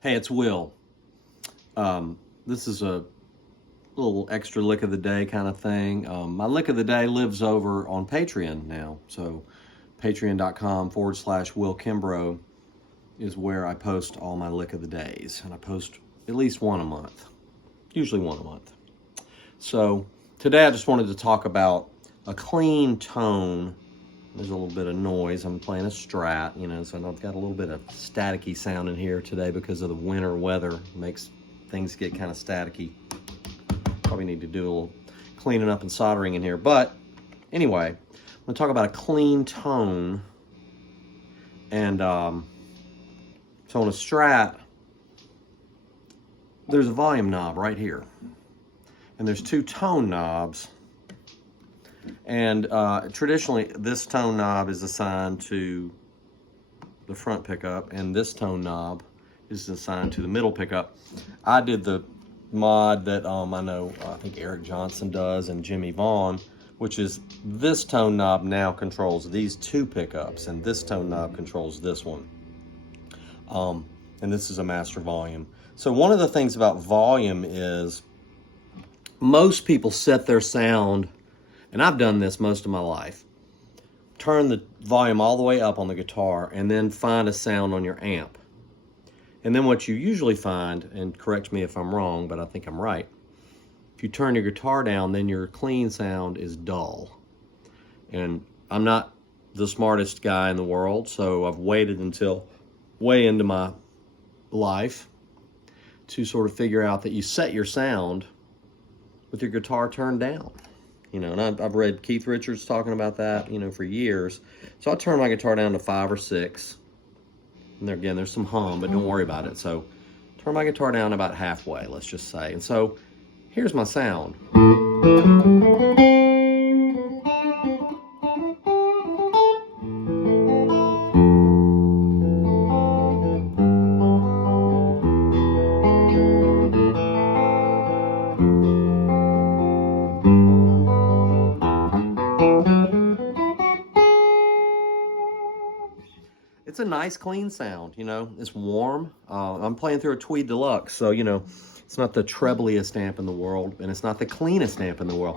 Hey, it's Will. This is a little extra lick of the day kind of thing. My lick of the day lives over on Patreon now. So, patreon.com/Will Kimbrough is where I post all my lick of the days. And I post at least one a month, usually one a month. So, today I just wanted to talk about a clean tone. There's a little bit of noise. I'm playing a Strat, so I've got a little bit of staticky sound in here today because of the winter weather. It makes things get kind of staticky. Probably need to do a little cleaning up and soldering in here. But anyway, I'm going to talk about a clean tone. And so on a Strat, there's a volume knob right here. And there's two tone knobs. And traditionally, this tone knob is assigned to the front pickup, and this tone knob is assigned to the middle pickup. I did the mod that I think Eric Johnson does and Jimmy Vaughn, which is this tone knob now controls these two pickups, and this tone knob controls this one. And this is a master volume. So one of the things about volume is most people set their sound, and I've done this most of my life, turn the volume all the way up on the guitar and then find a sound on your amp. And then what you usually find, and correct me if I'm wrong, but I think I'm right, if you turn your guitar down, then your clean sound is dull. And I'm not the smartest guy in the world, so I've waited until way into my life to sort of figure out that you set your sound with your guitar turned down. And I've read Keith Richards talking about that, for years. So I turn my guitar down to 5 or 6. And there, again, there's some hum, but don't worry about it. So turn my guitar down about halfway, let's just say. And so here's my sound. It's a nice clean sound, it's warm. I'm playing through a Tweed Deluxe, so it's not the trebliest amp in the world, and it's not the cleanest amp in the world.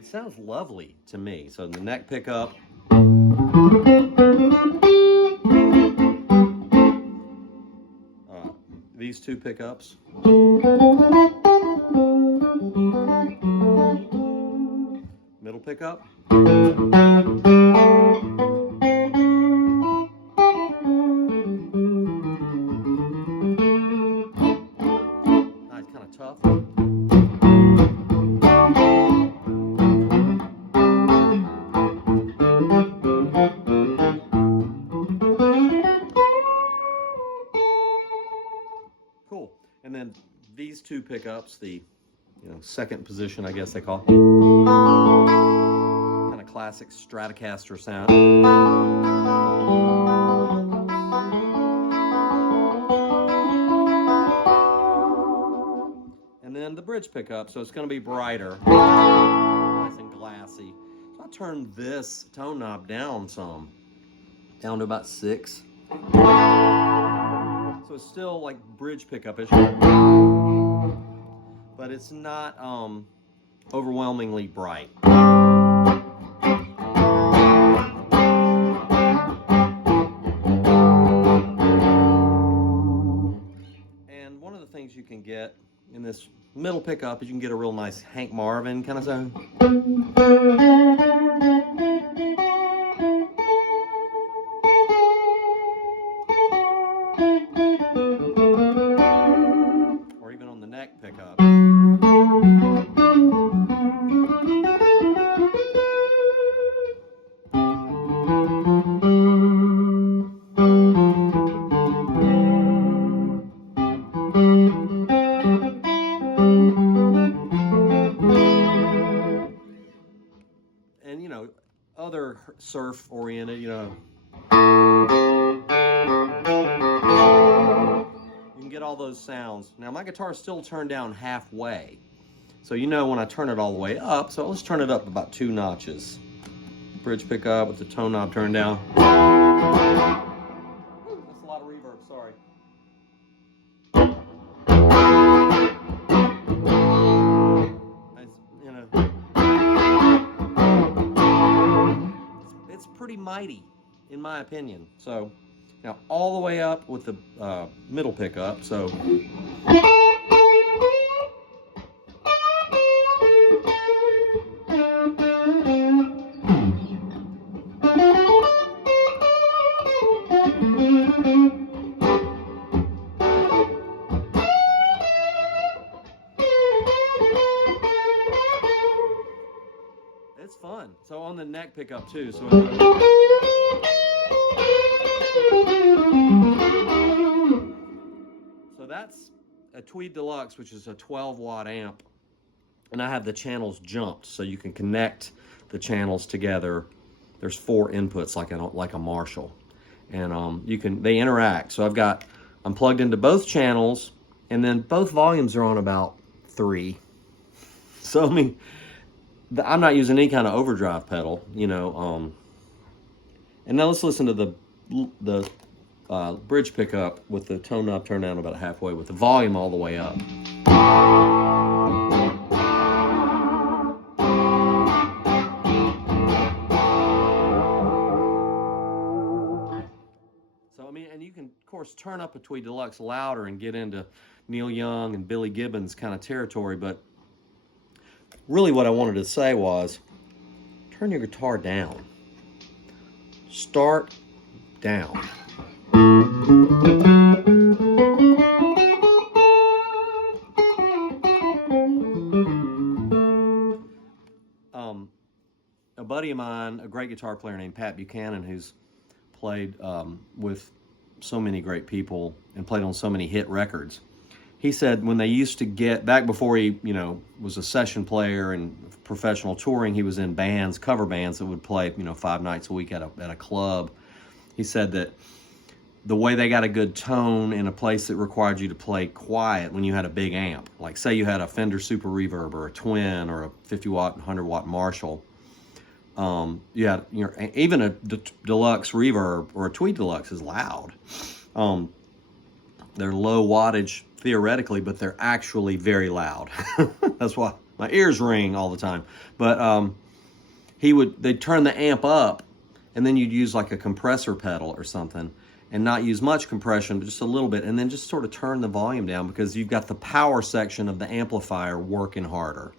It sounds lovely to me. So the neck pickup, these two pickups, middle pickup, nice, kind of tough. Cool. And then these two pickups, the second position, I guess they call, kind of classic Stratocaster sound. And then the bridge pickup, so it's going to be brighter, nice and glassy. So I turned this tone knob down some, down to about 6. So it's still like bridge pickup-ish, but it's not overwhelmingly bright. And one of the things you can get in this middle pickup is you can get a real nice Hank Marvin kind of sound. Or even on the neck pickup. And other surf oriented, you can get all those sounds. Now my guitar is still turned down halfway, So you know when I turn it all the way up, so let's turn it up about 2 notches. Bridge pickup with the tone knob turned down. Ooh, that's a lot of reverb, sorry. It's pretty mighty, in my opinion. So now all the way up with the middle pickup. So it's fun. So on the neck pickup too. So that's a Tweed Deluxe, which is a 12-watt amp. And I have the channels jumped so you can connect the channels together. There's 4 inputs like a Marshall. And they interact. So I'm plugged into both channels, and then both volumes are on about 3. So I mean, I'm not using any kind of overdrive pedal, you know. And now let's listen to the bridge pickup with the tone knob turned down about halfway with the volume all the way up. So I mean, and you can of course turn up a Tweed Deluxe louder and get into Neil Young and Billy Gibbons kind of territory, but really what I wanted to say was turn your guitar down. Start down. A buddy of mine, a great guitar player named Pat Buchanan, who's played with so many great people and played on so many hit records, he said when they used to get, back before he, you know, was a session player and professional touring, he was in bands, cover bands that would play, you know, 5 nights a week at a club. He said that the way they got a good tone in a place that required you to play quiet when you had a big amp, like say you had a Fender Super Reverb or a Twin or a 50-watt, 100-watt Marshall, you had, you know, even a Deluxe Reverb or a Tweed Deluxe is loud. They're low wattage theoretically, but they're actually very loud. That's why my ears ring all the time. But they'd turn the amp up, and then you'd use like a compressor pedal or something, and not use much compression, but just a little bit, and then just sort of turn the volume down because you've got the power section of the amplifier working harder.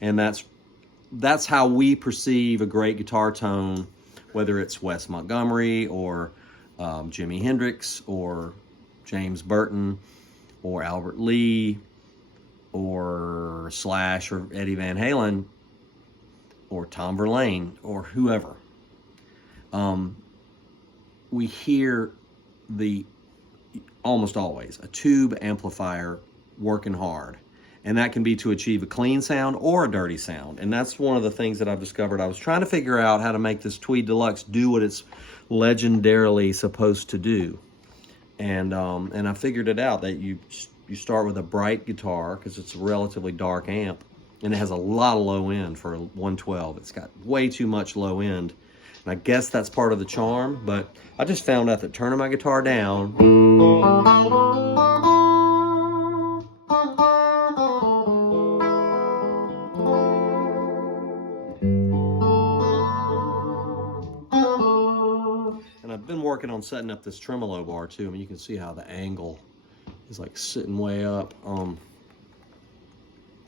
And that's how we perceive a great guitar tone, whether it's Wes Montgomery or Jimi Hendrix or James Burton or Albert Lee or Slash or Eddie Van Halen or Tom Verlaine or whoever. We hear almost always a tube amplifier working hard. And that can be to achieve a clean sound or a dirty sound. And that's one of the things that I've discovered. I was trying to figure out how to make this Tweed Deluxe do what it's legendarily supposed to do. And I figured it out, that you start with a bright guitar because it's a relatively dark amp, and it has a lot of low end for a 112. It's got way too much low end. And I guess that's part of the charm, but I just found out that turning my guitar down, and I've been working on setting up this tremolo bar too. I mean, you can see how the angle is like sitting way up.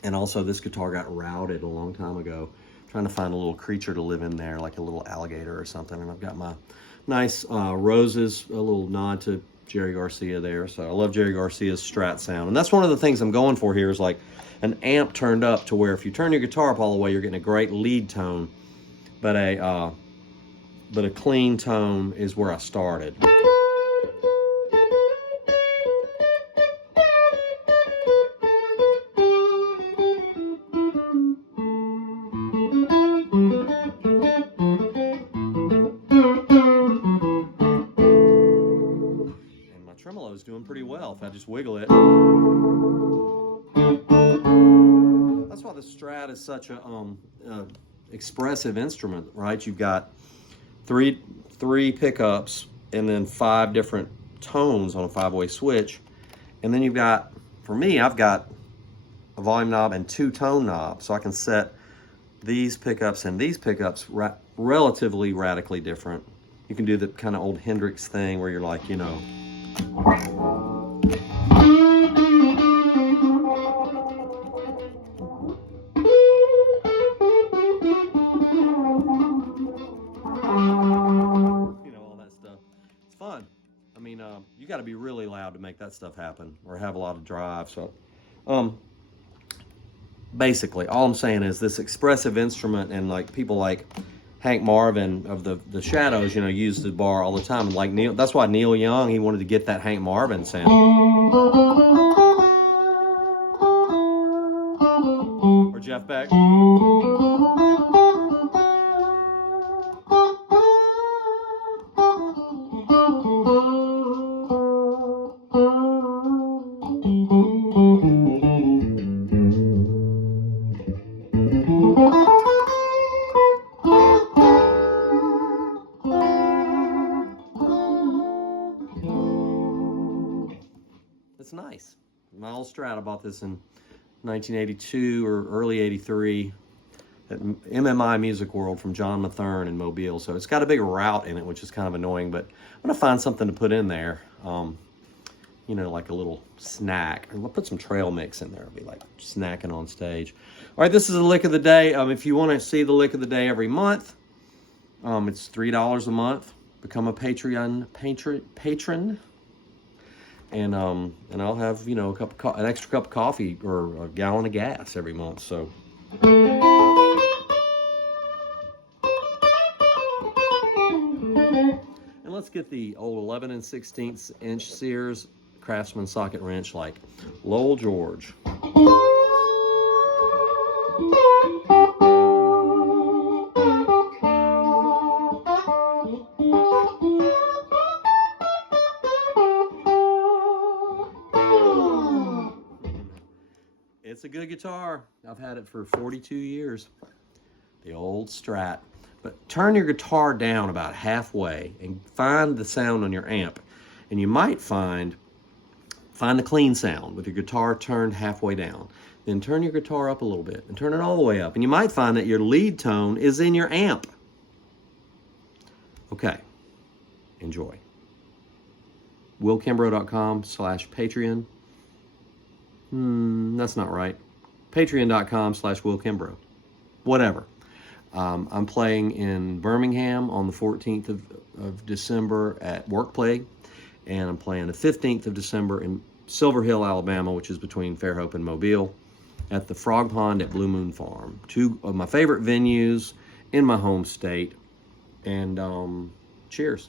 And also this guitar got routed a long time ago, trying to find a little creature to live in there, like a little alligator or something. And I've got my nice roses, a little nod to Jerry Garcia there. So I love Jerry Garcia's Strat sound. And that's one of the things I'm going for here, is like an amp turned up to where if you turn your guitar up all the way, you're getting a great lead tone, but a clean tone is where I started. Tremolo is doing pretty well if I just wiggle it. Strat is such a expressive instrument, right? You've got three pickups and then 5 different tones on a 5-way switch. And then you've got, for me, I've got a volume knob and 2 tone knobs, so I can set these pickups and these pickups relatively radically different. You can do the kind of old Hendrix thing where you're like, you know, all that stuff. It's fun. I mean, you got to be really loud to make that stuff happen, or have a lot of drive. So, basically, all I'm saying is this expressive instrument, and like people like Hank Marvin of the Shadows, you know, use the bar all the time. Like Neil, that's why Neil Young, he wanted to get that Hank Marvin sound. Or Jeff Beck. It's nice. My old Strat, I bought this in 1982 or early 83 at MMI Music World from John Mathern in Mobile. So it's got a big route in it, which is kind of annoying, but I'm going to find something to put in there. You know, like a little snack. I'll put some trail mix in there. It'll be like snacking on stage. All right, this is the lick of the day. If you want to see the lick of the day every month, it's $3 a month. Become a patron. And I'll have, you know, an extra cup of coffee or a gallon of gas every month. So. And let's get the old 11 16 inch Sears Craftsman socket wrench like Lowell George. It's a good guitar. I've had it for 42 years. The old Strat. But turn your guitar down about halfway and find the sound on your amp. And you might find the clean sound with your guitar turned halfway down. Then turn your guitar up a little bit and turn it all the way up. And you might find that your lead tone is in your amp. Okay. Enjoy. WillKimbrough.com/Patreon. That's not right. Patreon.com/WillKimbrough. Whatever. I'm playing in Birmingham on the 14th of December at Workplay, and I'm playing the 15th of December in Silver Hill, Alabama, which is between Fairhope and Mobile, at the Frog Pond at Blue Moon Farm. 2 of my favorite venues in my home state. And cheers.